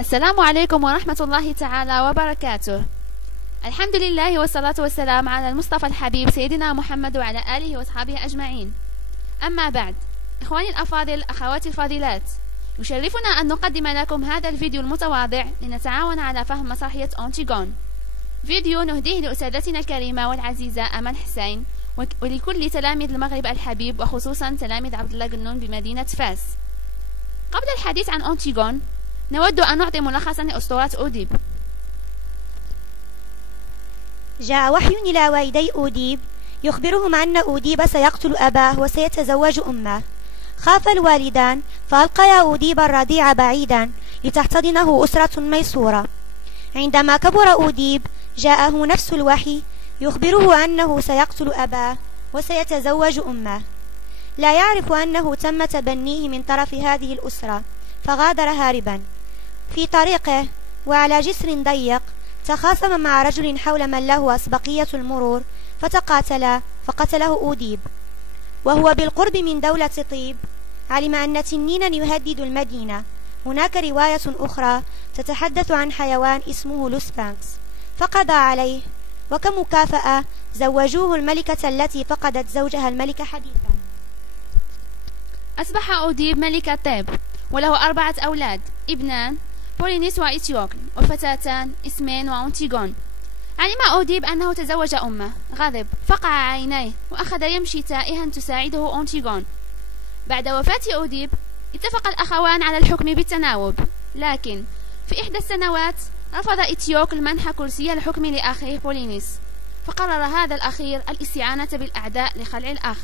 السلام عليكم ورحمة الله تعالى وبركاته. الحمد لله والصلاة والسلام على المصطفى الحبيب سيدنا محمد وعلى آله وأصحابه أجمعين. أما بعد، إخواني الأفاضل، أخواتي الفاضلات، يشرفنا أن نقدم لكم هذا الفيديو المتواضع لنتعاون على فهم مسرحية أنتيغون. فيديو نهديه لأستاذتنا الكريمة والعزيزة أمل حسين ولكل تلاميذ المغرب الحبيب، وخصوصا تلاميذ عبد الله قنون بمدينة فاس. قبل الحديث عن أنتيغون، نود أن نعطي ملخصا لأسطورة أوديب. جاء وحي إلى والدي أوديب يخبرهم أن أوديب سيقتل أباه وسيتزوج أمه. خاف الوالدان فألقيا أوديب الرضيع بعيدا لتحتضنه أسرة ميسورة. عندما كبر أوديب جاءه نفس الوحي يخبره أنه سيقتل أباه وسيتزوج أمه. لا يعرف أنه تم تبنيه من طرف هذه الأسرة، فغادر هاربا. في طريقه وعلى جسر ضيق تخاصم مع رجل حول من له أسبقية المرور، فتقاتلا فقتله أوديب. وهو بالقرب من دولة طيب علم أن تنينا يهدد المدينة. هناك رواية أخرى تتحدث عن حيوان اسمه لوسبانكس، فقضى عليه، وكمكافأة زوجوه الملكة التي فقدت زوجها الملك حديثا. أصبح أوديب ملك طيب، وله 4 أولاد، ابنان بولينيس وإيتيوكل، وفتاتان اسمين وأنتيغون. علم أوديب أنه تزوج أمه، غضب، فقع عينيه وأخذ يمشي تائها تساعده أنتيغون. بعد وفاة أوديب اتفق الأخوان على الحكم بالتناوب، لكن في إحدى السنوات رفض إيتيوكل منح كرسي الحكم لأخيه بولينيس، فقرر هذا الأخير الاستعانة بالأعداء لخلع الأخ.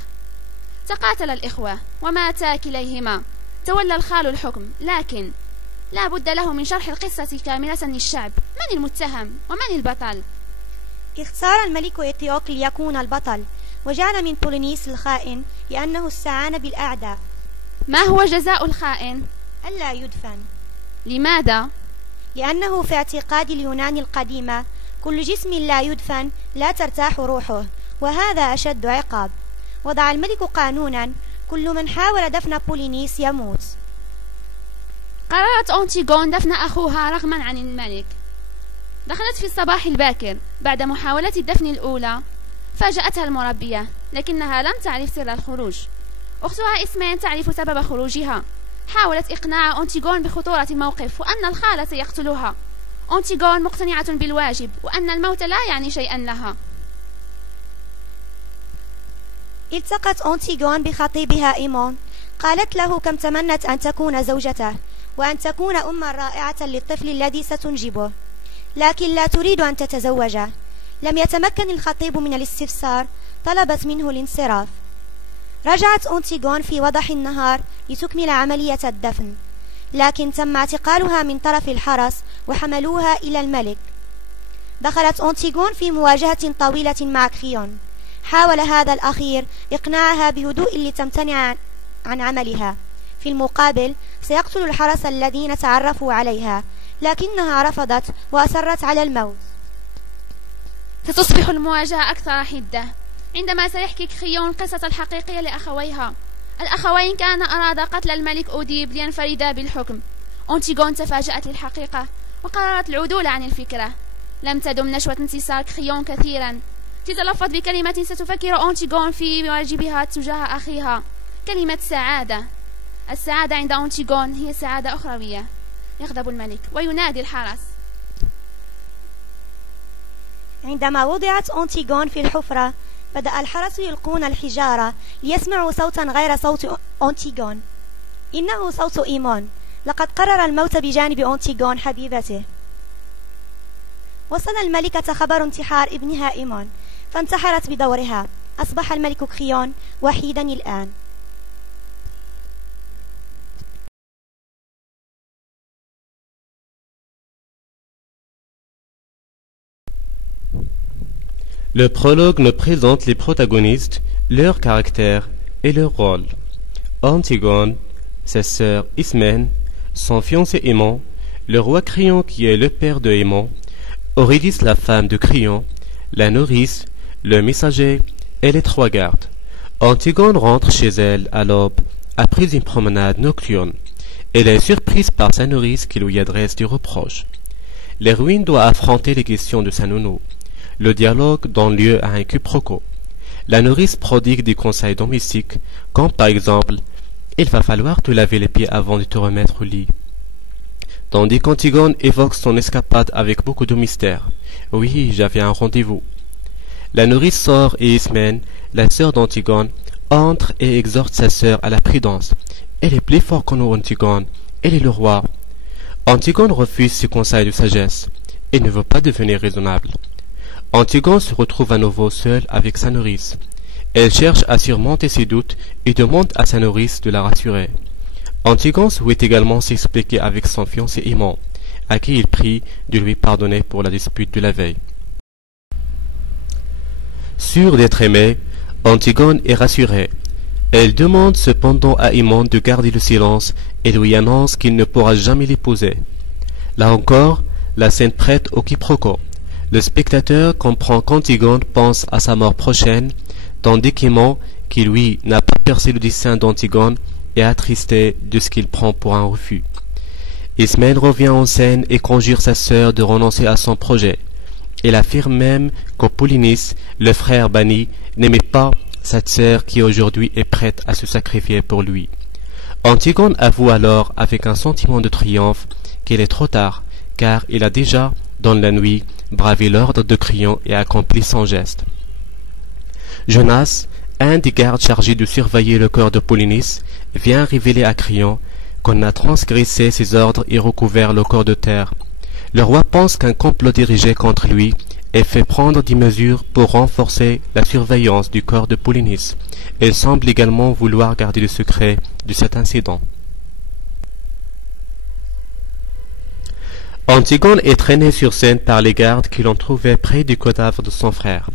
تقاتل الإخوة وماتا كليهما. تولى الخال الحكم، لكن لا بد له من شرح القصة كاملة للشعب. من المتهم ومن البطل؟ اختار الملك إيتيوكل ليكون البطل، وجعل من بولينيس الخائن لأنه استعان بالأعداء. ما هو جزاء الخائن؟ ألا يدفن. لماذا؟ لأنه في اعتقاد اليونان القديمة كل جسم لا يدفن لا ترتاح روحه، وهذا أشد عقاب. وضع الملك قانونا: كل من حاول دفن بولينيس يموت. قررت أنتيغون دفن أخوها رغما عن الملك. دخلت في الصباح الباكر بعد محاولة الدفن الأولى. فاجأتها المربية، لكنها لم تعرف سر الخروج. أختها إسمين تعرف سبب خروجها. حاولت إقناع أنتيغون بخطورة الموقف وأن الخال سيقتلها. أنتيغون مقتنعة بالواجب وأن الموت لا يعني شيئا لها. التقت أنتيغون بخطيبها إيمون. قالت له كم تمنت أن تكون زوجته وأن تكون أما رائعة للطفل الذي ستنجبه، لكن لا تريد أن تتزوجه. لم يتمكن الخطيب من الاستفسار، طلبت منه الانصراف. رجعت أنتيغون في وضح النهار لتكمل عملية الدفن، لكن تم اعتقالها من طرف الحرس وحملوها إلى الملك. دخلت أنتيغون في مواجهة طويلة مع كريون. حاول هذا الأخير إقناعها بهدوء لتمتنع عن عملها. في المقابل سيقتل الحرس الذين تعرفوا عليها، لكنها رفضت وأصرت على الموت. ستصبح المواجهة أكثر حدة عندما سيحكي كريون القصة الحقيقية لأخويها. الأخوين كان أرادا قتل الملك أوديب لينفردا بالحكم. أنتيغون تفاجأت للحقيقة وقررت العدول عن الفكرة. لم تدم نشوة انتصار كريون كثيرا. تتلفظ بكلمة ستفكر أنتيغون في واجبها تجاه أخيها، كلمة سعادة. السعادة عند أنتيغون هي سعادة أخروية. يغضب الملك وينادي الحرس. عندما وضعت أنتيغون في الحفرة بدأ الحرس يلقون الحجارة ليسمعوا صوتا غير صوت أنتيغون. إنه صوت إيمون. لقد قرر الموت بجانب أنتيغون حبيبته. وصل الملكة خبر انتحار ابنها إيمون، فانتحرت بدورها. أصبح الملك كريون وحيدا الآن. Le prologue nous présente les protagonistes, leur caractère et leur rôle. Antigone, sa sœur Ismène, son fiancé Aimon, le roi Créon qui est le père de Aimon, Eurydice la femme de Créon, la nourrice, le messager et les 3 gardes. Antigone rentre chez elle à l'aube après une promenade nocturne. Elle est surprise par sa nourrice qui lui adresse des reproches. L'héroïne doit affronter les questions de sa nounou. Le dialogue donne lieu à un quiproquo. La nourrice prodigue des conseils domestiques, comme par exemple « Il va falloir te laver les pieds avant de te remettre au lit ». Tandis qu'Antigone évoque son escapade avec beaucoup de mystère. « Oui, j'avais un rendez-vous ». La nourrice sort et Ismène, la sœur d'Antigone, entre et exhorte sa sœur à la prudence. « Elle est plus forte que nous, Antigone. Elle est le roi. » Antigone refuse ce conseil de sagesse. Elle ne veut pas devenir raisonnable. Antigone se retrouve à nouveau seule avec sa nourrice. Elle cherche à surmonter ses doutes et demande à sa nourrice de la rassurer. Antigone souhaite également s'expliquer avec son fiancé aimant, à qui il prie de lui pardonner pour la dispute de la veille. Sûre d'être aimée, Antigone est rassurée. Elle demande cependant à Aimon de garder le silence et lui annonce qu'il ne pourra jamais l'épouser. Là encore, la scène prête au quiproquo. Le spectateur comprend qu'Antigone pense à sa mort prochaine, tandis qu'Aimon, qui lui n'a pas percé le dessein d'Antigone, est attristé de ce qu'il prend pour un refus. Ismène revient en scène et conjure sa sœur de renoncer à son projet. Elle affirme même qu'Apollonice, le frère banni, n'aimait pas cette sœur qui aujourd'hui est prête à se sacrifier pour lui. Antigone avoue alors avec un sentiment de triomphe qu'il est trop tard, car il a déjà, dans la nuit, bravé l'ordre de Créon et accompli son geste. Jonas, un des gardes chargés de surveiller le corps de Polynice, vient révéler à Créon qu'on a transgressé ses ordres et recouvert le corps de terre. Le roi pense qu'un complot dirigé contre lui et fait prendre des mesures pour renforcer la surveillance du corps de Polynice. Il semble également vouloir garder le secret de cet incident. Antigone est traînée sur scène par les gardes qui l'ont trouvée près du cadavre de son frère.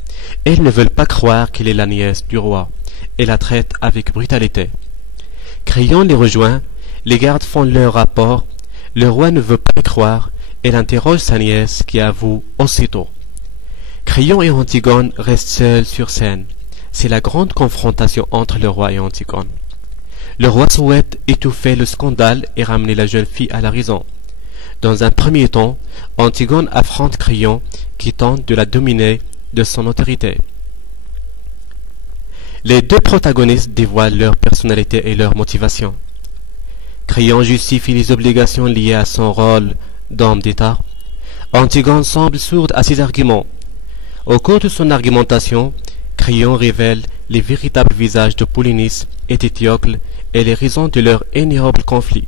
Ils ne veulent pas croire qu'elle est la nièce du roi et la traitent avec brutalité. Créon les rejoint, les gardes font leur rapport, le roi ne veut pas y croire, elle interroge sa nièce qui avoue aussitôt. Créon et Antigone restent seuls sur scène. C'est la grande confrontation entre le roi et Antigone. Le roi souhaite étouffer le scandale et ramener la jeune fille à la raison. Dans un premier temps, Antigone affronte Créon qui tente de la dominer de son autorité. Les deux protagonistes dévoilent leur personnalité et leur motivation. Créon justifie les obligations liées à son rôle d'homme d'État. Antigone semble sourde à ses arguments. Au cours de son argumentation, Créon révèle les véritables visages de Polynice et d'Étiocle et les raisons de leur ignoble conflit.